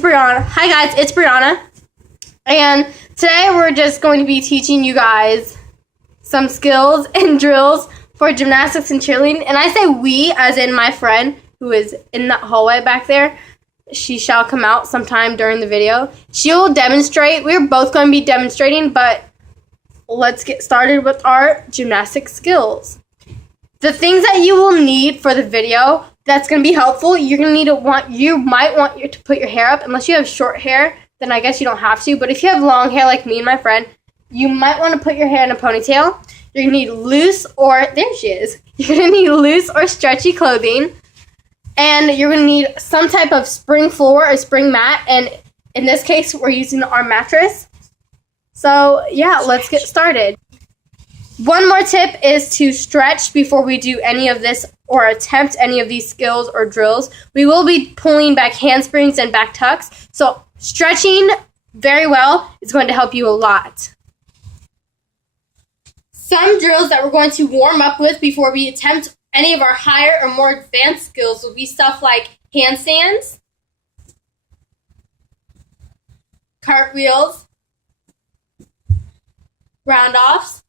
Brianna. Hi guys, it's Brianna. And today we're just going to be teaching you guys some skills and drills for gymnastics and cheerleading. And I say we as in my friend who is in that hallway back there. She shall come out sometime during the video. She will demonstrate. We're both going to be demonstrating, but let's get started with our gymnastic skills. The things that you will need for the video that's going to be helpful, you might want to put your hair up. Unless you have short hair, then I guess you don't have to. But if you have long hair like me and my friend, you might want to put your hair in a ponytail. You're going to need loose there she is. You're going to need loose or stretchy clothing. And you're going to need some type of spring floor or spring mat. And in this case, we're using our mattress. So yeah, let's get started. One more tip is to stretch before we do any of this or attempt any of these skills or drills. We will be pulling back handsprings and back tucks. So stretching very well is going to help you a lot. Some drills that we're going to warm up with before we attempt any of our higher or more advanced skills will be stuff like handstands, cartwheels, round-offs,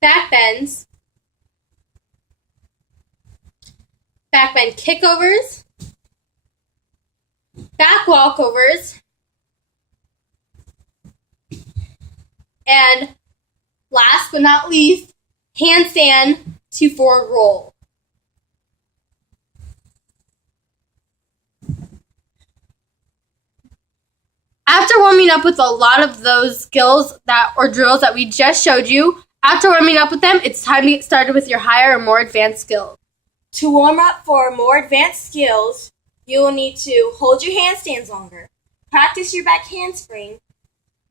back bends, back bend kickovers, back walkovers, and last but not least, handstand to forward roll. After warming up with a lot of those skills or drills that we just showed you, after warming up with them, it's time to get started with your higher or more advanced skills. To warm up for more advanced skills, you will need to hold your handstands longer, practice your back handspring,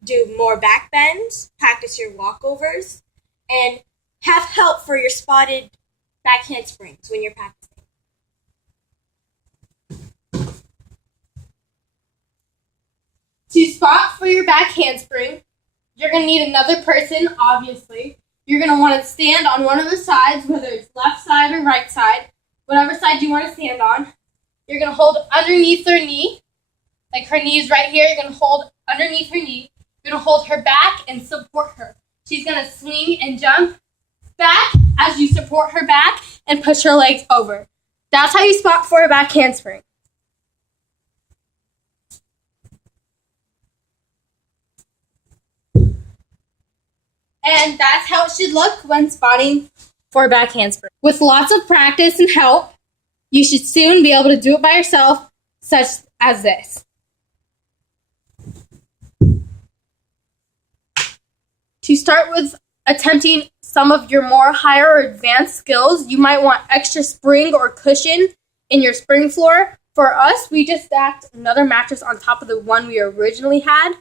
do more back bends, practice your walkovers, and have help for your spotted back handsprings when you're practicing. To spot for your back handspring, you're going to need another person, obviously. You're going to want to stand on one of the sides, whether it's left side or right side, whatever side you want to stand on. You're going to hold underneath her knee, like her knee is right here. You're going to hold underneath her knee. You're going to hold her back and support her. She's going to swing and jump back as you support her back and push her legs over. That's how you spot for a back handspring. And that's how it should look when spotting for a back handspring. With lots of practice and help, you should soon be able to do it by yourself, such as this. To start with attempting some of your more higher or advanced skills, you might want extra spring or cushion in your spring floor. For us, we just stacked another mattress on top of the one we originally had.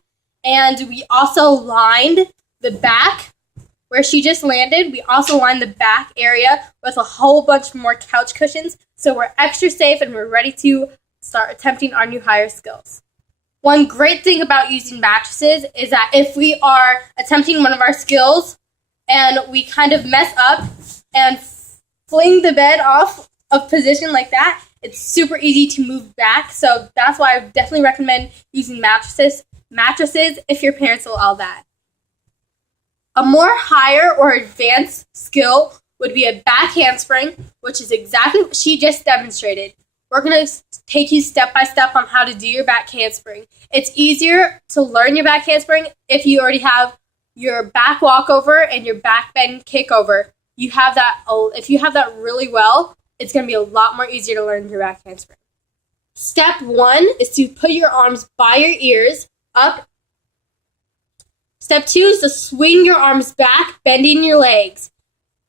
And we also lined the back where she just landed. We also lined the back area with a whole bunch more couch cushions. So we're extra safe and we're ready to start attempting our new higher skills. One great thing about using mattresses is that if we are attempting one of our skills and we kind of mess up and fling the bed off of position like that, it's super easy to move back. So that's why I definitely recommend using mattresses if your parents allow that. A more higher or advanced skill would be a back handspring, which is exactly what she just demonstrated. We're going to take you step by step on how to do your back handspring. It's easier to learn your back handspring if you already have your back walkover and your back bend kickover. If you have that really well, it's going to be a lot more easier to learn your back handspring. Step 1 is to put your arms by your ears up. Step 2 is to swing your arms back, bending your legs.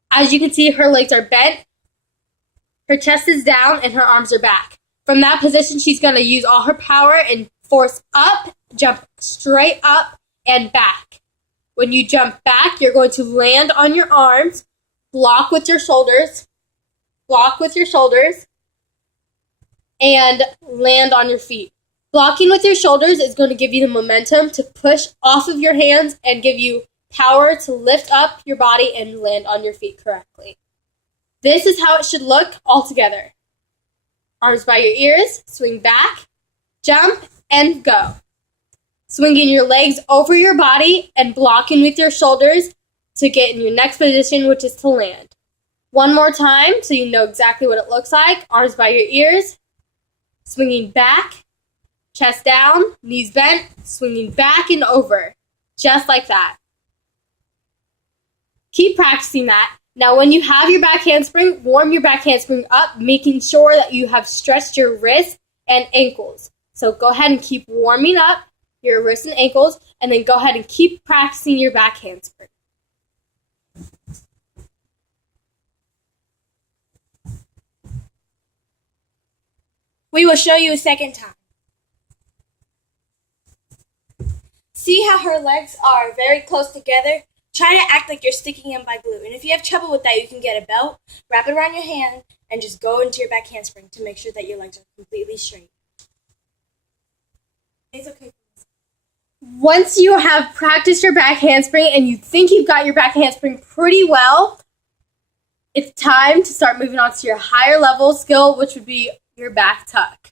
As you can see, her legs are bent, her chest is down, and her arms are back. From that position, she's going to use all her power and force up, jump straight up, and back. When you jump back, you're going to land on your arms, block with your shoulders, and land on your feet. Blocking with your shoulders is going to give you the momentum to push off of your hands and give you power to lift up your body and land on your feet correctly. This is how it should look all together. Arms by your ears, swing back, jump, and go. Swinging your legs over your body and blocking with your shoulders to get in your next position, which is to land. One more time so you know exactly what it looks like. Arms by your ears, swinging back, chest down, knees bent, swinging back and over, just like that. Keep practicing that. Now when you have your back handspring, warm your back handspring up, making sure that you have stretched your wrists and ankles. So go ahead and keep warming up your wrists and ankles, and then go ahead and keep practicing your back handspring. We will show you a second time. See how her legs are very close together? Try to act like you're sticking them by glue. And if you have trouble with that, you can get a belt, wrap it around your hand, and just go into your back handspring to make sure that your legs are completely straight. It's okay. Once you have practiced your back handspring and you think you've got your back handspring pretty well, it's time to start moving on to your higher level skill, which would be your back tuck.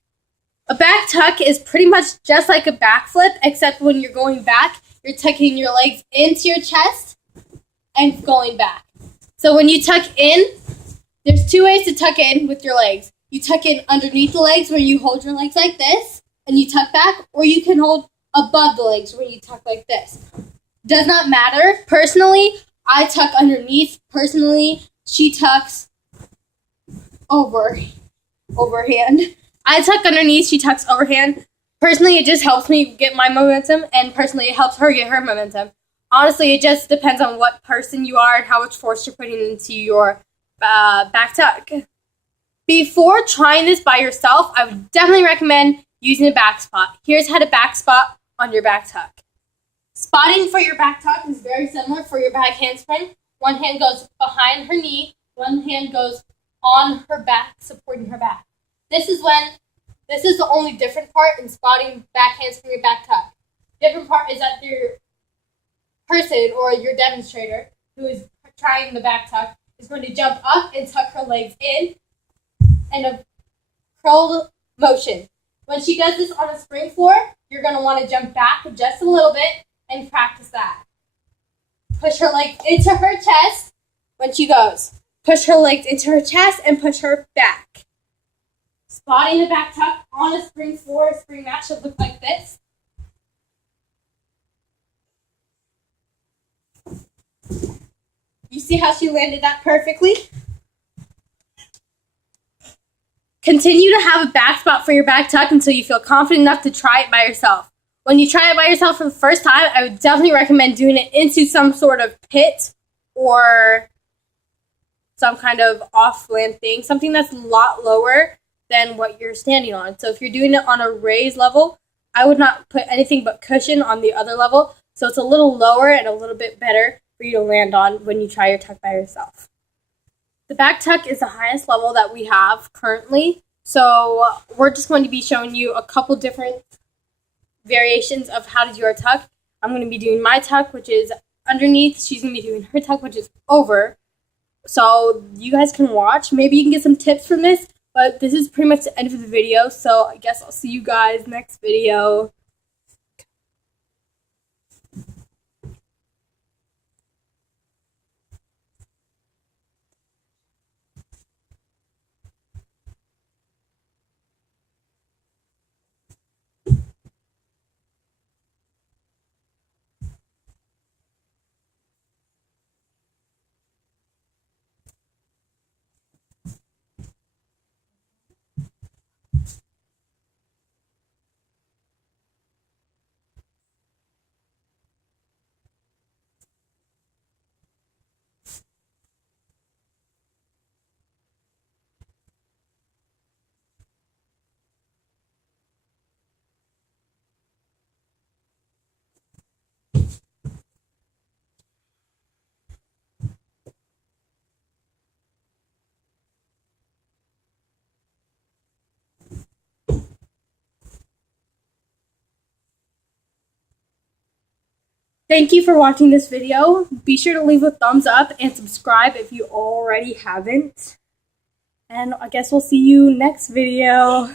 A back tuck is pretty much just like a backflip, except when you're going back, you're tucking your legs into your chest and going back. So when you tuck in, there's two ways to tuck in with your legs. You tuck in underneath the legs where you hold your legs like this and you tuck back, or you can hold above the legs where you tuck like this. Does not matter. Personally, I tuck underneath. Personally, she tucks overhand. I tuck underneath, she tucks overhand. Personally, it just helps me get my momentum, and personally, it helps her get her momentum. Honestly, it just depends on what person you are and how much force you're putting into your back tuck. Before trying this by yourself, I would definitely recommend using a back spot. Here's how to back spot on your back tuck. Spotting for your back tuck is very similar for your back handspring. One hand goes behind her knee, one hand goes on her back, supporting her back. This is the only different part in spotting back handspring and back tuck. Different part is that your person or your demonstrator who is trying the back tuck is going to jump up and tuck her legs in a curled motion. When she does this on a spring floor, you're going to want to jump back just a little bit and practice that. Push her legs into her chest when she goes. Push her legs into her chest and push her back. Spotting the back tuck on a spring floor, a spring mat should look like this. You see how she landed that perfectly? Continue to have a back spot for your back tuck until you feel confident enough to try it by yourself. When you try it by yourself for the first time, I would definitely recommend doing it into some sort of pit or some kind of off-land thing, something that's a lot lower than what you're standing on. So if you're doing it on a raised level, I would not put anything but cushion on the other level, so it's a little lower and a little bit better for you to land on when you try your tuck by yourself. The back tuck is the highest level that we have currently, so we're just going to be showing you a couple different variations of how to do our tuck. I'm going to be doing my tuck, which is underneath. She's going to be doing her tuck, which is over. So you guys can watch. Maybe you can get some tips from this, but this is pretty much the end of the video, so I guess I'll see you guys next video. Thank you for watching this video. Be sure to leave a thumbs up and subscribe if you already haven't. And I guess we'll see you next video.